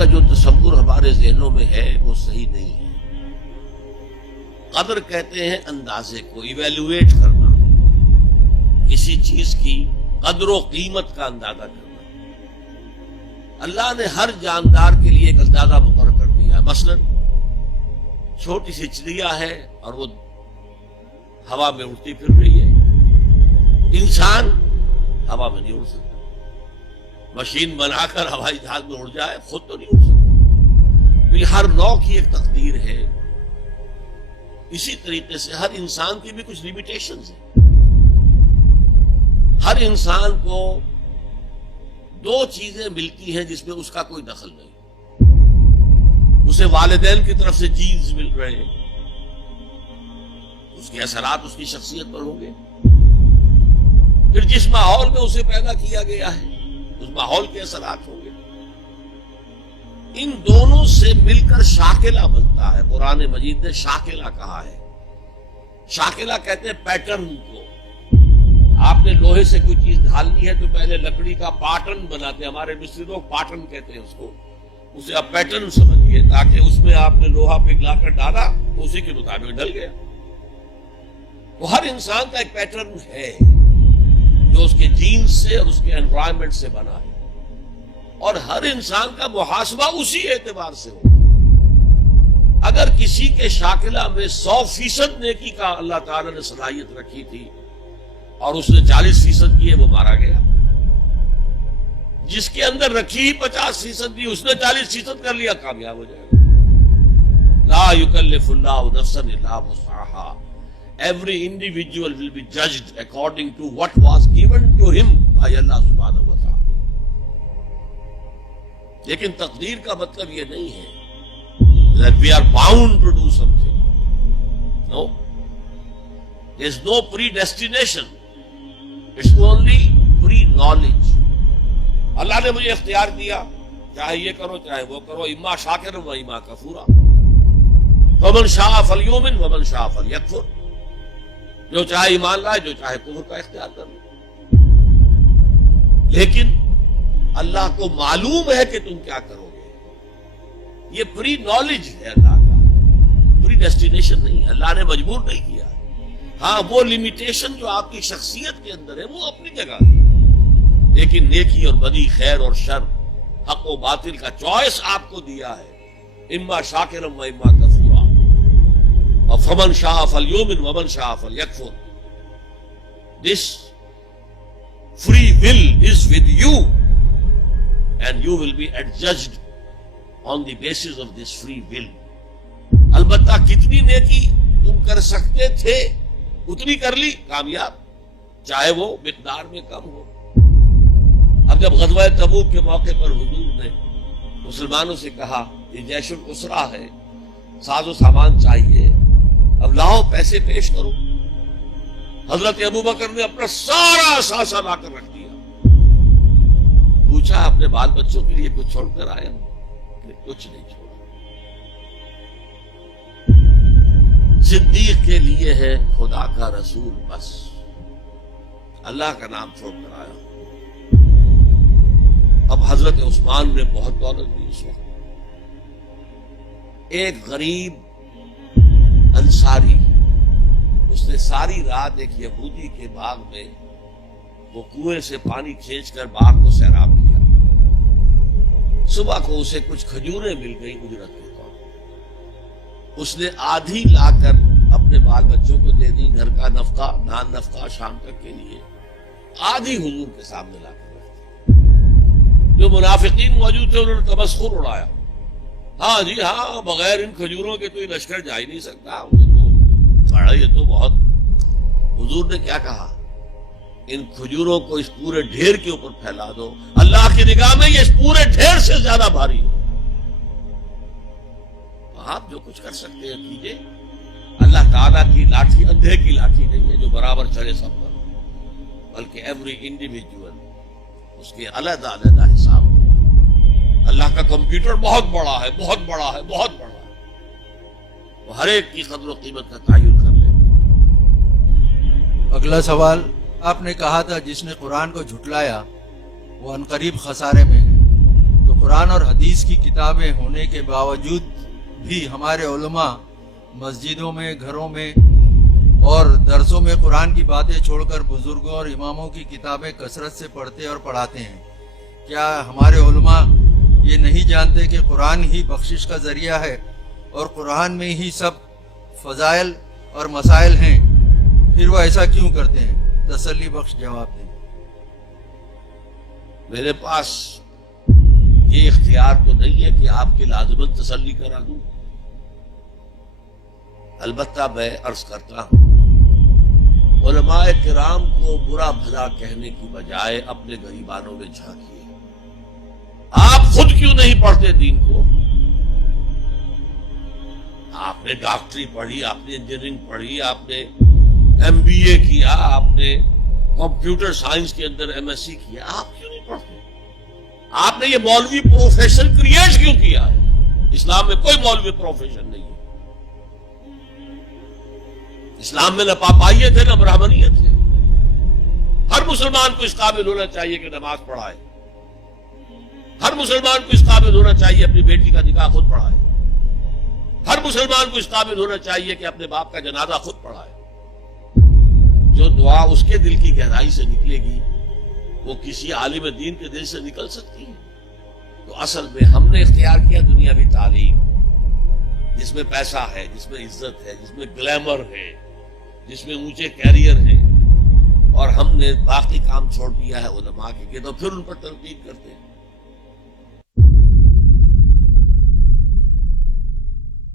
کا جو تصور ہمارے ذہنوں میں ہے وہ صحیح نہیں ہے۔ قدر کہتے ہیں اندازے کو، ایویلویٹ کرنا، کسی چیز کی قدر و قیمت کا اندازہ کرنا۔ اللہ نے ہر جاندار کے لیے ایک اندازہ مقرر کر دیا ہے۔ مثلا چھوٹی سی چڑیا ہے اور وہ ہوا میں اڑتی پھر رہی ہے، انسان ہوا میں نہیں اڑ سکتا۔ مشین بنا کر ہوائی جہاز میں اڑ جائے، خود تو نہیں اڑ سکتا۔ یہ ہر نوع کی ایک تقدیر ہے۔ اسی طریقے سے ہر انسان کی بھی کچھ لیمیٹیشنز ہیں۔ ہر انسان کو دو چیزیں ملتی ہیں جس میں اس کا کوئی دخل نہیں۔ اسے والدین کی طرف سے جینز مل رہے ہیں، اس کے اثرات اس کی شخصیت پر ہوں گے۔ پھر جس ماحول میں اسے پیدا کیا گیا ہے اس ماحول کے اثرات ہوں گے۔ ان دونوں سے مل کر شاکلہ بنتا ہے۔ قرآن مجید نے شاکلہ کہا ہے۔ شاکلہ کہتے ہیں پیٹرن کو۔ آپ نے لوہے سے کوئی چیز ڈھالنی ہے تو پہلے لکڑی کا پاٹرن بناتے ہیں، ہمارے مصری لوگ پاٹرن کہتے ہیں اس کو۔ اسے آپ پیٹرن سمجھیے تاکہ اس میں آپ نے لوہا پگھلا کر ڈالا تو اسی کے مطابق ڈل گیا۔ تو ہر انسان کا ایک پیٹرن ہے جو اس کے جینز سے اور اس کے انوائرمنٹ سے بنا ہے، اور ہر انسان کا محاسبہ اسی اعتبار سے ہوگا۔ اگر کسی کے شاکلہ میں 100% نیکی کا اللہ تعالیٰ نے صلاحیت رکھی تھی اور اس نے 40% کی ہے، وہ مارا گیا۔ جس کے اندر رکھی 50% تھی، اس نے 40% کر لیا، کامیاب ہو جائے گا۔ لا یکلف اللہ نفسا الا وسعها۔ Every individual will be judged according to what was given to him by Allah subhanahu wa ta'ala۔ لیکن تقدیر کا مطلب یہ نہیں ہے that we are bound to do something. No. There is no predestination. It's only pre-knowledge. اللہ نے مجھے اختیار دیا، چاہے یہ کرو چاہے وہ کرو، اما شاکر و اما کفورا، فمن شاء فلیؤمن ومن شاء فلیکفر۔ جو چاہے ایمان لائے، جو چاہے کفر کا اختیار کر لے۔ لیکن اللہ کو معلوم ہے کہ تم کیا کرو گے۔ یہ پری نالج ہے اللہ کا، پری ڈیسٹینیشن نہیں۔ اللہ نے مجبور نہیں کیا۔ ہاں، وہ لمیٹیشن جو آپ کی شخصیت کے اندر ہے وہ اپنی جگہ ہے، لیکن نیکی اور بدی، خیر اور شر، حق و باطل کا چوائس آپ کو دیا ہے، اما شاکرا و اما کفورا۔ اور فمن شاء فلیؤمن ومن شاء فلیکفر۔ This free will is with you and you will be adjudged on the basis of this free will۔ البتہ کتنی نیکی تم کر سکتے تھے اتنی کر لی، کامیاب، چاہے وہ مقدار میں کم ہو۔ اب جب غزوہ تبوک کے موقع پر حضور نے مسلمانوں سے کہا یہ جیش الاسرہ ہے، ساز و سامان چاہیے، اب لاؤ پیسے پیش کرو، حضرت ابوبکر نے اپنا سارا اثاثہ لا کر رکھ دیا۔ پوچھا اپنے بال بچوں کے لیے کچھ چھوڑ کر آیا؟ کچھ نہیں چھوڑا۔ صدیق کے لیے ہے خدا کا رسول، بس اللہ کا نام چھوڑ کر آیا۔ اب حضرت عثمان نے بہت دولت دی اس وقت۔ ایک غریب انصاری، اس نے ساری رات ایک یہودی کے باغ میں وہ کنویں سے پانی کھینچ کر باغ کو سیراب کیا۔ صبح کو اسے کچھ کھجوریں مل گئی اجرت کے طور پر۔ اس نے آدھی لا کر اپنے بال بچوں کو دے دی، گھر کا نفقہ، نان نفقہ شام تک کے لیے، آدھی حضور کے سامنے لا کر رکھ دی۔ جو منافقین موجود تھے انہوں نے تمسخر اڑایا، ہاں جی ہاں، بغیر ان کھجوروں کے تو یہ لشکر جا ہی نہیں سکتا، یہ تو بہت۔ حضور نے کیا کہا؟ ان کھجوروں کو اس پورے ڈھیر کے اوپر پھیلا دو، اللہ کی نگاہ میں یہ اس پورے ڈھیر سے زیادہ بھاری ہے۔ آپ جو کچھ کر سکتے ہیں کیجئے۔ اللہ تعالیٰ کی لاٹھی اندھے کی لاٹھی نہیں ہے جو برابر چلے سب پر، بلکہ ایوری انڈیویجول اس کے علیحدہ علیحدہ حساب ہوگا۔ اللہ کا کمپیوٹر بہت بڑا ہے، بہت بڑا ہے، بہت بڑا ہے، وہ ہر ایک کی قدر و قیمت کا تعین کر لے۔ اگلا سوال، آپ نے کہا تھا جس نے قرآن کو جھٹلایا وہ عنقریب خسارے میں ہے، تو قرآن اور حدیث حدیث کی کتابیں ہونے کے باوجود بھی ہمارے علماء مسجدوں میں، گھروں میں اور درسوں میں قرآن کی باتیں چھوڑ کر بزرگوں اور اماموں کی کتابیں کثرت سے پڑھتے اور پڑھاتے ہیں۔ کیا ہمارے علماء یہ نہیں جانتے کہ قرآن ہی بخشش کا ذریعہ ہے اور قرآن میں ہی سب فضائل اور مسائل ہیں؟ پھر وہ ایسا کیوں کرتے ہیں؟ تسلی بخش جواب دیں۔ میرے پاس یہ اختیار تو نہیں ہے کہ آپ کی لازمن تسلی کرا دوں، البتہ میں عرض کرتا ہوں علماء کرام کو برا بھلا کہنے کی بجائے اپنے گریبانوں میں جھانکیے۔ آپ خود کیوں نہیں پڑھتے دین کو؟ آپ نے ڈاکٹری پڑھی، آپ نے انجینئرنگ پڑھی، آپ نے MBA کیا، آپ نے کمپیوٹر سائنس کے اندر MSc کیا، آپ کیوں نہیں پڑھتے؟ آپ نے یہ مولوی پروفیشن کریٹ کیوں کیا ہے؟ اسلام میں کوئی مولوی پروفیشن نہیں ہے۔ اسلام میں نہ پاپائیت ہے نہ برہمنیت ہے۔ ہر مسلمان کو اس قابل ہونا چاہیے کہ نماز پڑھائے، ہر مسلمان کو اس قابل ہونا چاہیے اپنی بیٹی کا نکاح خود پڑھائے، ہر مسلمان کو اس قابل ہونا چاہیے کہ اپنے باپ کا جنازہ خود پڑھائے۔ جو دعا اس کے دل کی گہرائی سے نکلے گی وہ کسی عالم دین کے دل سے نکل سکتی ہے۔ تو اصل میں ہم نے اختیار کیا دنیاوی تعلیم، جس میں پیسہ ہے، جس میں عزت ہے، جس میں گلیمر ہے، جس میں اونچے کیریئر ہیں، اور ہم نے باقی کام چھوڑ دیا ہے علماء کے، تو پھر ان پر تنقید کرتے ہیں۔